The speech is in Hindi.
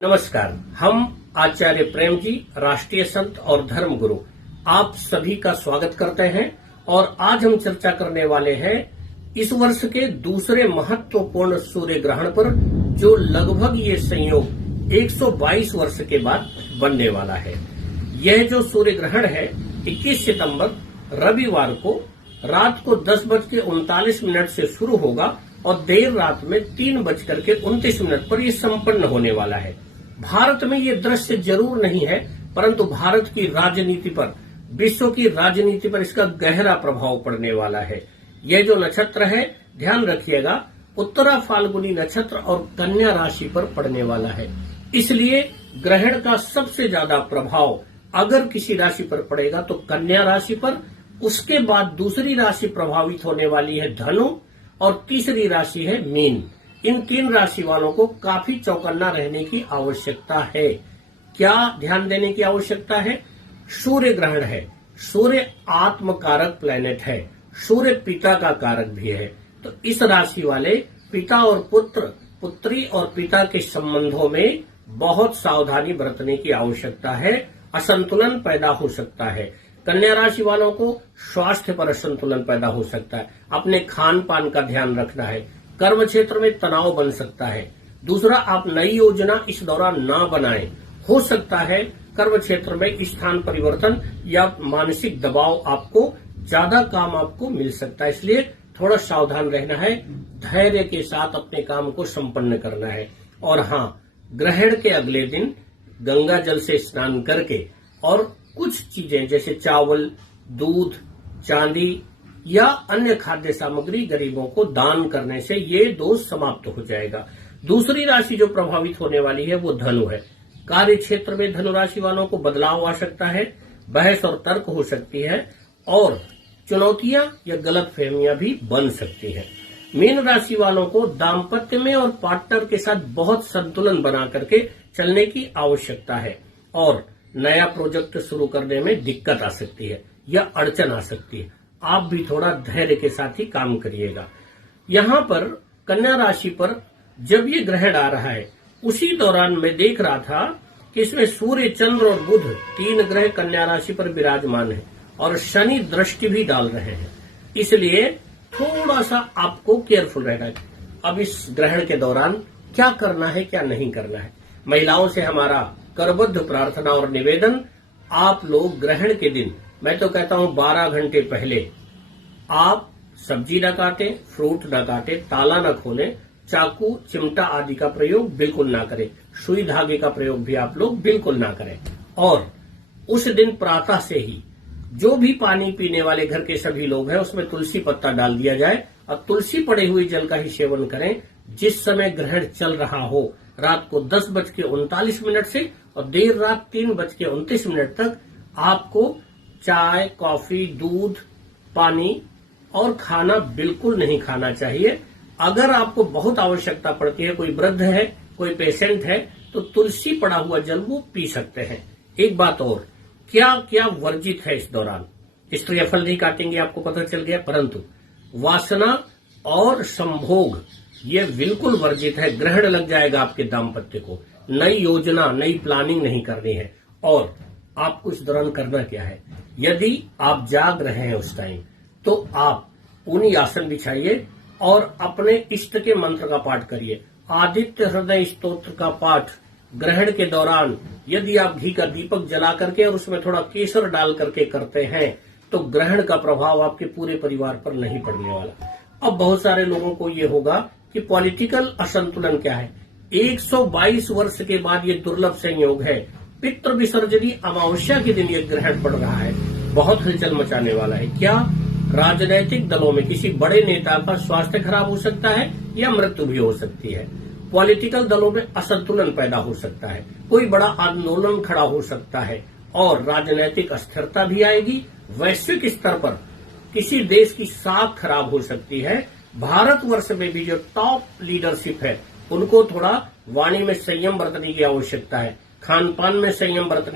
नमस्कार। हम आचार्य प्रेम जी, राष्ट्रीय संत और धर्म गुरु, आप सभी का स्वागत करते हैं। और आज हम चर्चा करने वाले हैं इस वर्ष के दूसरे महत्वपूर्ण सूर्य ग्रहण पर, जो लगभग ये संयोग 122 वर्ष के बाद बनने वाला है। यह जो सूर्य ग्रहण है 21 सितंबर रविवार को रात को 10:39 से शुरू होगा और देर रात में 3:29 पर यह संपन्न होने वाला है। भारत में ये दृश्य जरूर नहीं है, परंतु भारत की राजनीति पर, विश्व की राजनीति पर इसका गहरा प्रभाव पड़ने वाला है। यह जो नक्षत्र है, ध्यान रखिएगा, उत्तरा फाल्गुनी नक्षत्र और कन्या राशि पर पड़ने वाला है। इसलिए ग्रहण का सबसे ज्यादा प्रभाव अगर किसी राशि पर पड़ेगा तो कन्या राशि पर, उसके बाद दूसरी राशि प्रभावित होने वाली है धनु, और तीसरी राशि है मीन। इन तीन राशि वालों को काफी चौकन्ना रहने की आवश्यकता है। क्या ध्यान देने की आवश्यकता है? सूर्य ग्रहण है, सूर्य आत्मकारक प्लेनेट है, सूर्य पिता का कारक भी है। तो इस राशि वाले पिता और पुत्र, पुत्री और पिता के संबंधों में बहुत सावधानी बरतने की आवश्यकता है। असंतुलन पैदा हो सकता है। कन्या राशि वालों को स्वास्थ्य पर असंतुलन पैदा हो सकता है। अपने खान पान का ध्यान रखना है। कर्म क्षेत्र में तनाव बन सकता है। दूसरा, आप नई योजना इस दौरान ना बनाएं। हो सकता है कर्म क्षेत्र में स्थान परिवर्तन या मानसिक दबाव, आपको ज्यादा काम आपको मिल सकता है। इसलिए थोड़ा सावधान रहना है, धैर्य के साथ अपने काम को संपन्न करना है। और हाँ, ग्रहण के अगले दिन गंगा जल से स्नान करके और कुछ चीजें जैसे चावल, दूध, चांदी या अन्य खाद्य सामग्री गरीबों को दान करने से ये दोष समाप्त हो जाएगा। दूसरी राशि जो प्रभावित होने वाली है वो धनु है। कार्य क्षेत्र में धनु राशि वालों को बदलाव आ सकता है, बहस और तर्क हो सकती है और चुनौतियां या गलतफहमियां भी बन सकती हैं। मीन राशि वालों को दाम्पत्य में और पार्टनर के साथ बहुत संतुलन बना करके चलने की आवश्यकता है और नया प्रोजेक्ट शुरू करने में दिक्कत आ सकती है या अड़चन आ सकती है। आप भी थोड़ा धैर्य के साथ ही काम करिएगा। यहाँ पर कन्या राशि पर जब ये ग्रहण आ रहा है, उसी दौरान मैं देख रहा था कि इसमें सूर्य, चंद्र और बुध, तीन ग्रह कन्या राशि पर विराजमान है और शनि दृष्टि भी डाल रहे हैं। इसलिए थोड़ा सा आपको केयरफुल रहना है। अब इस ग्रहण के दौरान क्या करना है, क्या नहीं करना है। महिलाओं से हमारा करबद्ध प्रार्थना और निवेदन, आप लोग ग्रहण के दिन, मैं तो कहता हूं 12 घंटे पहले आप सब्जी न काटें, फ्रूट न काटें, ताला न खोलें, चाकू, चिमटा आदि का प्रयोग बिल्कुल ना करें। सुई धागे का प्रयोग भी आप लोग बिल्कुल ना करें। और उस दिन प्रातः से ही जो भी पानी पीने वाले घर के सभी लोग हैं उसमें तुलसी पत्ता डाल दिया जाए और तुलसी पड़े हुए जल का ही सेवन करें। जिस समय ग्रहण चल रहा हो, रात को 10:39 से और देर रात 3:29 तक आपको चाय, कॉफी, दूध, पानी और खाना बिल्कुल नहीं खाना चाहिए। अगर आपको बहुत आवश्यकता पड़ती है, कोई वृद्ध है, कोई पेशेंट है, तो तुलसी पड़ा हुआ जल वो पी सकते हैं। एक बात और, क्या क्या वर्जित है इस दौरान? स्त्री फल नहीं काटेंगे, आपको पता चल गया, परंतु वासना और संभोग ये बिल्कुल वर्जित है। ग्रहण लग जाएगा आपके दाम्पत्य को। नई योजना, नई प्लानिंग नहीं करनी है। और आपको इस दौरान करना क्या है? यदि आप जाग रहे हैं उस टाइम, तो आप ऊनी आसन बिछाइए और अपने इष्ट के मंत्र का पाठ करिए। आदित्य हृदय स्तोत्र का पाठ ग्रहण के दौरान यदि आप घी का दीपक जला करके और उसमें थोड़ा केसर डाल करके करते हैं तो ग्रहण का प्रभाव आपके पूरे परिवार पर नहीं पड़ने वाला। अब बहुत सारे लोगों को ये होगा कि पॉलिटिकल असंतुलन क्या है। 122 वर्ष के बाद ये दुर्लभ संयोग है। पितृ विसर्जनी अमावस्या के दिन ये ग्रहण पड़ रहा है। बहुत हलचल मचाने वाला है। क्या राजनीतिक दलों में किसी बड़े नेता का स्वास्थ्य खराब हो सकता है या मृत्यु भी हो सकती है। पॉलिटिकल दलों में असंतुलन पैदा हो सकता है। कोई बड़ा आंदोलन खड़ा हो सकता है और राजनीतिक अस्थिरता भी आएगी। वैश्विक स्तर पर किसी देश की साख खराब हो सकती है। भारतवर्ष में भी जो टॉप लीडरशिप है, उनको थोड़ा वाणी में संयम बरतने की आवश्यकता है, खान पान में संयम बरतने